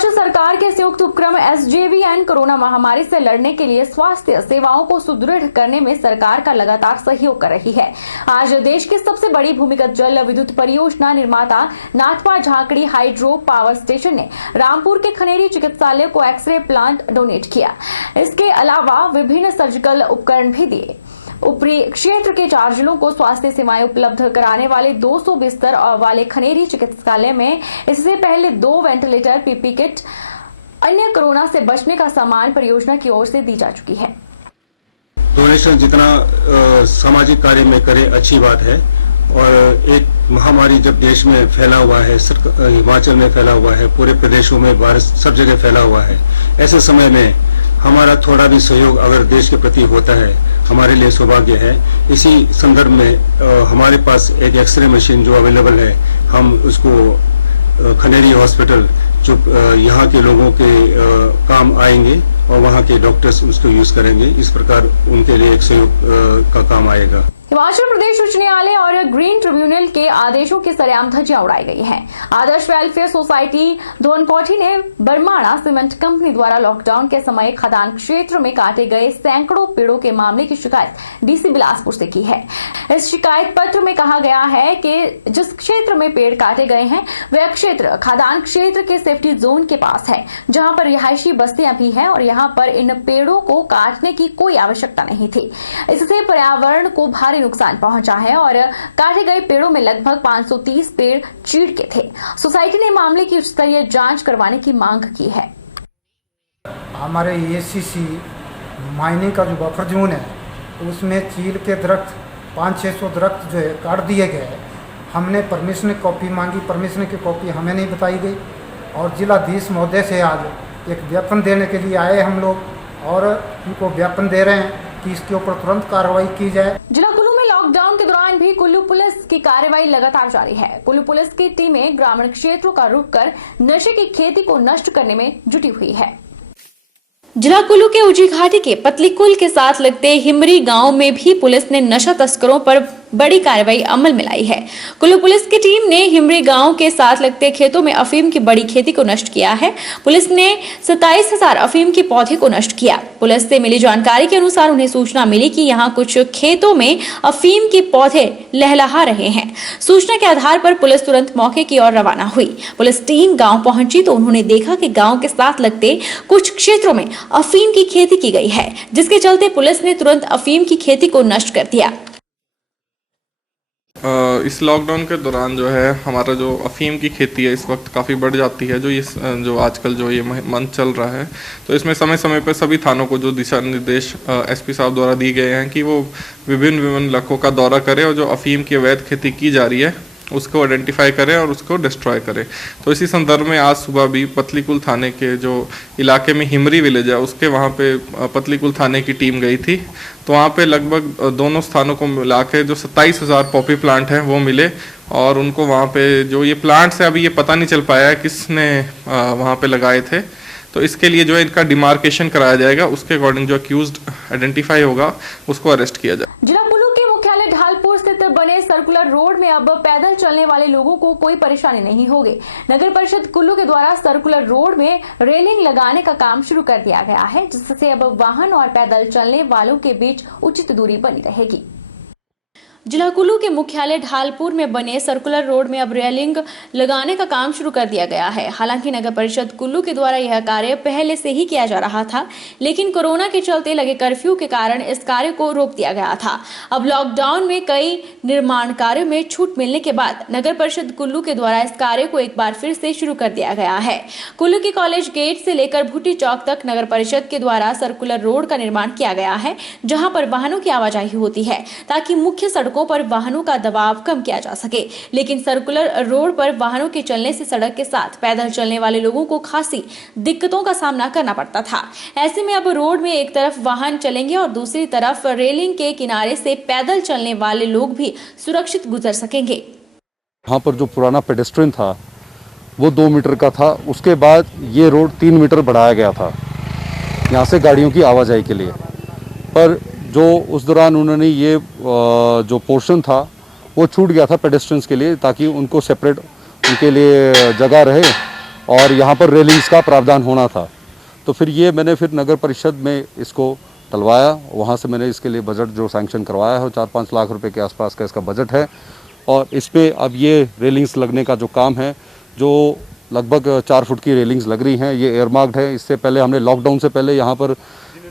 हिमाचल सरकार के संयुक्त उपक्रम SJVN कोरोना महामारी से लड़ने के लिए स्वास्थ्य सेवाओं को सुदृढ़ करने में सरकार का लगातार सहयोग कर रही है। आज देश की सबसे बड़ी भूमिगत जल विद्युत परियोजना निर्माता Nathpa Jhakri hydro power station ने रामपुर के खनेरी चिकित्सालय को एक्सरे प्लांट डोनेट किया। इसके अलावा विभिन्न सर्जिकल उपकरण भी दिए। ऊपरी क्षेत्र के 4 जिलों को स्वास्थ्य सेवाएं उपलब्ध कराने वाले 200 बिस्तर वाले खनेरी चिकित्सालय में इससे पहले 2 वेंटिलेटर, पीपी किट, अन्य कोरोना से बचने का सामान परियोजना की ओर से दी जा चुकी है। डोनेशन जितना सामाजिक कार्य में करे अच्छी बात है, और एक महामारी जब देश में फैला हुआ है, हिमाचल में फैला हुआ है, पूरे प्रदेशों में, भारत सब जगह फैला हुआ है, ऐसे समय में हमारा थोड़ा भी सहयोग अगर देश के प्रति होता है हमारे लिए सौभाग्य है। इसी संदर्भ में हमारे पास एक एक्सरे मशीन जो अवेलेबल है, हम उसको खनेरी हॉस्पिटल जो यहाँ के लोगों के काम आएंगे और वहाँ के डॉक्टर्स उसको यूज करेंगे। इस प्रकार उनके लिए एक सहयोग का काम आएगा। हिमाचल प्रदेश उच्च न्यायालय और ग्रीन ट्रिब्यूनल के आदेशों की सरेआम धज्जियां उड़ाई गई हैं। आदर्श वेलफेयर सोसाइटी धोनकोठी ने बरमाणा सीमेंट कंपनी द्वारा लॉकडाउन के समय खदान क्षेत्र में काटे गए सैकड़ों पेड़ों के मामले की शिकायत डीसी बिलासपुर से की है। इस शिकायत पत्र में कहा गया है कि जिस क्षेत्र में पेड़ काटे गए हैं वह क्षेत्र खदान क्षेत्र के सेफ्टी जोन के पास है, जहां पर रिहायशी बस्तियां भी हैं और यहां पर इन पेड़ों को काटने की कोई आवश्यकता नहीं थी। इससे पर्यावरण को भारी नुकसान पहुंचा है और काटे गए पेड़ों में लगभग 530 पेड़ चीड़ के थे। सोसाइटी ने मामले की उच्च स्तरीय जांच करवाने की मांग की है। हमारे ACC माइनिंग का जो बफर जोन है उसमें चीड़ के दरख्त 500-600 दरख्त जो है काट दिए गए। हमने परमिशन की कॉपी मांगी, परमिशन की कॉपी हमें नहीं बताई गई और जिलाधीश महोदय से आज एक ज्ञापन देने के लिए आए हम लोग और उनको ज्ञापन दे रहे हैं कि इसके ऊपर तुरंत कार्रवाई की जाए। जिला कुल्लू में लॉकडाउन के दौरान भी कुल्लू पुलिस की कार्रवाई लगातार जारी है। कुल्लू पुलिस की टीमें ग्रामीण क्षेत्रों का रुख कर नशे की खेती को नष्ट करने में जुटी हुई है। जिला कुल्लू के उजी घाटी के पतलीकुल के साथ लगते हिमरी गांव में भी पुलिस ने नशा तस्करों पर बड़ी कार्रवाई अमल में लाई है। कुल्लू पुलिस की टीम ने हिमरी गांव के साथ लगते खेतों में अफीम की बड़ी खेती को नष्ट किया है। पुलिस ने 27,000 अफीम के पौधे को नष्ट किया। पुलिस से मिली जानकारी के अनुसार उन्हें सूचना मिली कि यहां कुछ खेतों में अफीम के पौधे लहलहा रहे हैं। सूचना के आधार पर पुलिस तुरंत मौके की ओर रवाना हुई। पुलिस टीम गाँव पहुंची तो उन्होंने देखा कि गाँव के साथ लगते कुछ क्षेत्रों में अफीम की खेती की गई है, जिसके चलते पुलिस ने तुरंत अफीम की खेती को नष्ट कर दिया। इस लॉकडाउन के दौरान जो है हमारा जो अफीम की खेती है इस वक्त काफ़ी बढ़ जाती है। जो आजकल जो ये मंथ चल रहा है, तो इसमें समय समय पर सभी थानों को जो दिशा निर्देश SP साहब द्वारा दिए गए हैं कि वो विभिन्न इलाकों का दौरा करें और जो अफीम की अवैध खेती की जा रही है उसको आइडेंटिफाई करें और उसको डिस्ट्रॉय करें। तो इसी संदर्भ में आज सुबह भी पतलीकुल थाने के जो इलाके में हिमरी विलेज है उसके वहाँ पे पतलीकुल थाने की टीम गई थी। तो वहाँ पे लगभग दोनों स्थानों को मिला के जो 27,000 पॉपी प्लांट हैं वो मिले और उनको वहाँ पे जो ये प्लांट्स है अभी ये पता नहीं चल पाया है किसने वहाँ पे लगाए थे। तो इसके लिए जो है इनका डिमार्केशन कराया जाएगा, उसके अकॉर्डिंग जो अक्यूज्ड आइडेंटिफाई होगा उसको अरेस्ट किया जाए। जिला कुल्लू के मुख्यालय ढालपुर स्थित बने सर्कुलर रोड में अब पैदल चलने वाले लोगों को कोई परेशानी नहीं होगी। नगर परिषद कुल्लू के द्वारा सर्कुलर रोड में रेलिंग लगाने का काम शुरू कर दिया गया है, जिससे अब वाहन और पैदल चलने वालों के बीच उचित दूरी बनी रहेगी। जिला कुल्लू के मुख्यालय ढालपुर में बने सर्कुलर रोड में अब रेलिंग लगाने का काम शुरू कर दिया गया है। हालांकि नगर परिषद कुल्लू के द्वारा यह कार्य पहले से ही किया जा रहा था, लेकिन कोरोना के चलते लगे कर्फ्यू के कारण इस कार्य को रोक दिया गया था। अब लॉकडाउन में कई निर्माण कार्यों में छूट मिलने के बाद नगर परिषद कुल्लू के द्वारा इस कार्य को एक बार फिर से शुरू कर दिया गया है। कुल्लू के कॉलेज गेट से लेकर भुट्टी चौक तक नगर परिषद के द्वारा सर्कुलर रोड का निर्माण किया गया है, जहाँ पर वाहनों की आवाजाही होती है ताकि मुख्य सड़कों पर वाहनों का दबाव कम किया जा सके। लेकिन सर्कुलर रोड पर वाहनों के चलने से सड़क के साथ पैदल चलने वाले लोगों को खासी दिक्कतों का सामना करना पड़ता था। ऐसे में अब रोड में एक तरफ वाहन चलेंगे और दूसरी तरफ रेलिंग के किनारे से पैदल चलने वाले लोग भी सुरक्षित गुजर सकेंगे। यहाँ पर जो पुराना पेडेस्ट्रियन था वो 2 मीटर का था, उसके बाद ये रोड 3 मीटर बढ़ाया गया था यहाँ से गाड़ियों की आवाजाही के लिए। पर जो उस दौरान उन्होंने ये जो पोर्शन था वो छूट गया था पेडेस्ट्रियंस के लिए, ताकि उनको सेपरेट उनके लिए जगह रहे और यहाँ पर रेलिंग्स का प्रावधान होना था। तो फिर ये मैंने फिर नगर परिषद में इसको टलवाया, वहाँ से मैंने इसके लिए बजट जो सैंक्शन करवाया है 4-5 लाख रुपए के आसपास का इसका बजट है। और इसमें अब ये रेलिंग्स लगने का जो काम है, जो लगभग 4 फुट की रेलिंग्स लग रही हैं, ये एयरमार्क्ड है। इससे पहले हमने लॉकडाउन से पहले यहाँ पर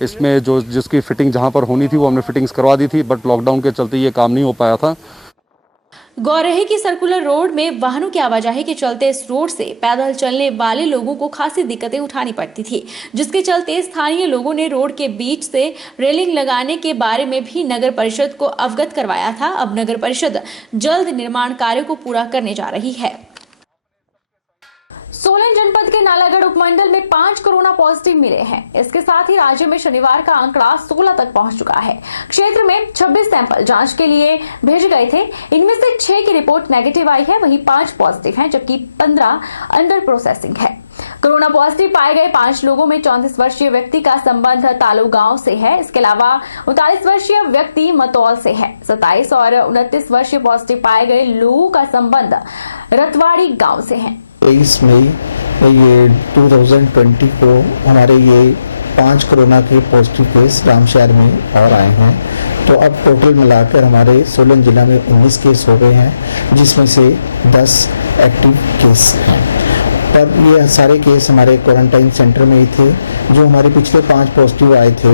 इसमें जो जिसकी फिटिंग जहाँ पर होनी थी वो हमने फिटिंग्स करवा दी थी, बट लॉकडाउन के चलते ये काम नहीं हो पाया था। गौर रहे कि सर्कुलर रोड में वाहनों की आवाजाही के चलते इस रोड से पैदल चलने वाले लोगों को खासी दिक्कतें उठानी पड़ती थी, जिसके चलते स्थानीय लोगों ने रोड के बीच से रेलिंग लगाने के बारे में भी नगर परिषद को अवगत करवाया था। अब नगर परिषद जल्द निर्माण कार्य को पूरा करने जा रही है। सोलन जनपद के नालागढ़ उपमंडल में 5 कोरोना पॉजिटिव मिले हैं। इसके साथ ही राज्य में शनिवार का आंकड़ा 16 तक पहुंच चुका है। क्षेत्र में 26 सैंपल जांच के लिए भेजे गए थे। इनमें से 6 की रिपोर्ट नेगेटिव आई है, वहीं 5 पॉजिटिव हैं, जबकि 15 अंडर प्रोसेसिंग है। कोरोना पॉजिटिव पाए गए 5 लोगों में 34 वर्षीय व्यक्ति का संबंध तालु गांव से है। इसके अलावा 39 वर्षीय व्यक्ति मतौल से है। 27 और 29 वर्षीय पॉजिटिव पाए गए लोगों का संबंध रतवाड़ी गांव से है। 23 मई ये 2020 को हमारे ये 5 कोरोना के पॉजिटिव केस रामशहर में और आए हैं। तो अब टोटल मिलाकर हमारे सोलन जिला में 19 केस हो गए हैं, जिसमें से 10 एक्टिव केस हैं। पर ये सारे केस हमारे क्वारंटाइन सेंटर में ही थे। जो हमारे पिछले 5 पॉजिटिव आए थे,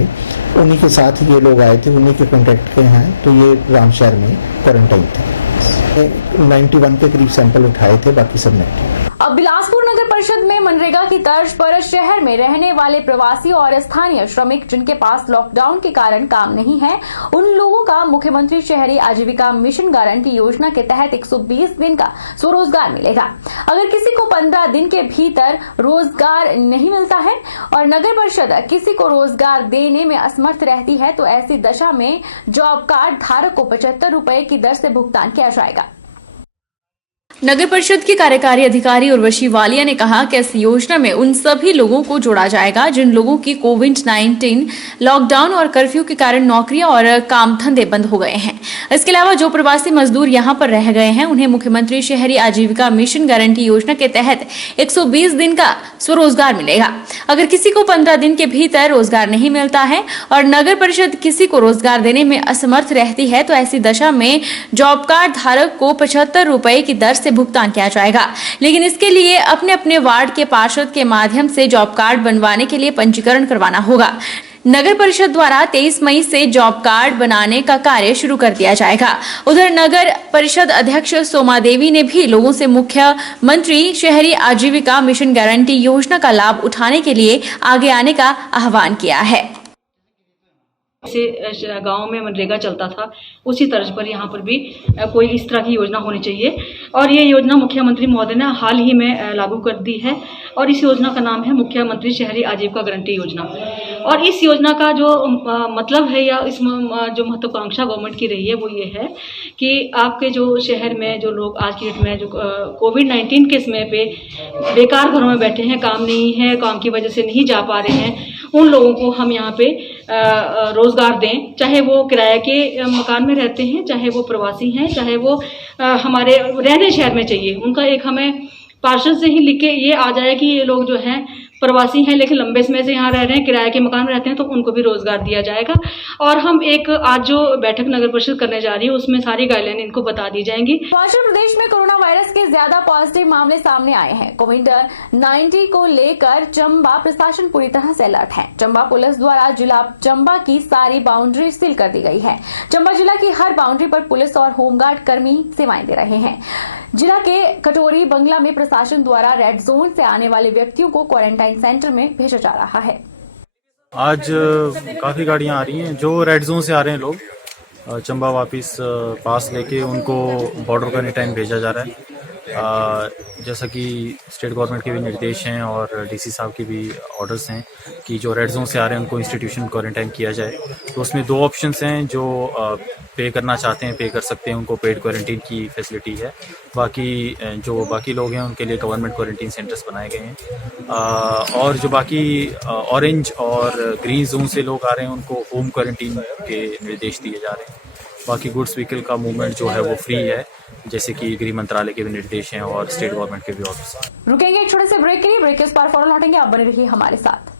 उन्हीं के साथ ही ये लोग आए थे, उन्हीं के कॉन्टैक्ट के हैं। तो ये रामशहर में क्वारंटाइन थे। 91 के करीब सैंपल उठाए थे, बाकी सब नेगेटिव। अब बिलासपुर नगर परिषद में मनरेगा की तर्ज पर शहर में रहने वाले प्रवासी और स्थानीय श्रमिक जिनके पास लॉकडाउन के कारण काम नहीं है, उन लोगों का मुख्यमंत्री शहरी आजीविका मिशन गारंटी योजना के तहत 120 दिन का स्वरोजगार मिलेगा। अगर किसी को 15 दिन के भीतर रोजगार नहीं मिलता है और नगर परिषद किसी को रोजगार देने में असमर्थ रहती है, तो ऐसी दशा में जॉब कार्ड धारक को 75 रुपए की दर से भुगतान किया जाएगा। नगर परिषद की कार्यकारी अधिकारी उर्वशी वालिया ने कहा कि इस योजना में उन सभी लोगों को जोड़ा जाएगा जिन लोगों की कोविड-19 लॉकडाउन और कर्फ्यू के कारण नौकरियां और काम धंधे बंद हो गए हैं। इसके अलावा जो प्रवासी मजदूर यहां पर रह गए हैं, उन्हें मुख्यमंत्री शहरी आजीविका मिशन गारंटी योजना के तहत 120 दिन का स्वरोजगार मिलेगा। अगर किसी को 15 दिन के भीतर रोजगार नहीं मिलता है और नगर परिषद किसी को रोजगार देने में असमर्थ रहती है, तो ऐसी दशा में जॉब कार्ड धारक को 75 रुपए की दर से भुगतान किया जाएगा। लेकिन इसके लिए अपने अपने वार्ड के पार्षद के माध्यम से जॉब कार्ड बनवाने के लिए पंजीकरण करवाना होगा। नगर परिषद द्वारा 23 मई से जॉब कार्ड बनाने का कार्य शुरू कर दिया जाएगा। उधर नगर परिषद अध्यक्ष सोमा देवी ने भी लोगों से मुख्यमंत्री शहरी आजीविका मिशन गारंटी योजना का लाभ उठाने के लिए आगे आने का आह्वान किया है। से गांव में मनरेगा चलता था, उसी तर्ज पर यहाँ पर भी कोई इस तरह की योजना होनी चाहिए। और ये योजना मुख्यमंत्री महोदय ने हाल ही में लागू कर दी है और इस योजना का नाम है मुख्यमंत्री शहरी आजीविका गारंटी योजना। और इस योजना का जो मतलब है या इसमें जो महत्वाकांक्षा गवर्नमेंट की रही है वो ये है कि आपके जो शहर में जो लोग आज की डेट में जो कोविड-19 के समय पे बेकार घरों में बैठे हैं, काम नहीं है, काम की वजह से नहीं जा पा रहे हैं, उन लोगों को हम यहाँ पे रोजगार दें। चाहे वो किराए के मकान में रहते हैं, चाहे वो प्रवासी हैं, चाहे वो हमारे रहने शहर में चाहिए, उनका एक हमें पार्षद से ही लिख के ये आ जाए कि ये लोग जो हैं प्रवासी हैं लेकिन लंबे समय से यहाँ रह रहे हैं, किराए के मकान में रहते हैं, तो उनको भी रोजगार दिया जाएगा। और हम एक आज जो बैठक नगर परिषद करने जा रही है उसमें सारी गाइडलाइन इनको बता दी जाएंगी। हिमाचल प्रदेश में कोरोना वायरस के ज्यादा पॉजिटिव मामले सामने आए हैं। कोविड-19 को लेकर चंबा प्रशासन पूरी तरह से अलर्ट है। चंबा पुलिस द्वारा जिला चंबा की सारी बाउंड्री सील कर दी गई है। चंबा जिला की हर बाउंड्री पर पुलिस और होमगार्ड कर्मी सेवाएं दे रहे हैं। जिला के कटोरी बंगला में प्रशासन द्वारा रेड जोन से आने वाले व्यक्तियों को क्वारंटाइन सेंटर में भेजा जा रहा है। आज काफ़ी गाड़ियां आ रही हैं। जो रेड जोन से आ रहे हैं लोग चंबा वापस पास लेके उनको बॉर्डर का टाइम भेजा जा रहा है। जैसा कि स्टेट गवर्नमेंट के भी निर्देश हैं और डीसी साहब के भी ऑर्डर्स हैं कि जो रेड जोन से आ रहे हैं उनको इंस्टीट्यूशन क्वारंटाइन किया जाए। तो उसमें 2 ऑप्शंस हैं। जो पे करना चाहते हैं पे कर सकते हैं, उनको पेड क्वारंटीन की फैसिलिटी है। बाकी लोग हैं उनके लिए गवर्नमेंट क्वारंटीन सेंटर्स बनाए गए हैं। और जो बाकी ऑरेंज और ग्रीन जोन से लोग आ रहे हैं उनको होम क्वारंटीन के निर्देश दिए जा रहे हैं। बाकी गुड्स व्हीकल का मूवमेंट जो है वो फ्री है, जैसे कि गृह मंत्रालय के भी निर्देश हैं और स्टेट गवर्नमेंट के भी ऑर्डर्स हैं। रुकेंगे एक छोटे से ब्रेक के लिए। ब्रेक के उस पार फौरन लौटेंगे, आप बने रहिए हमारे साथ।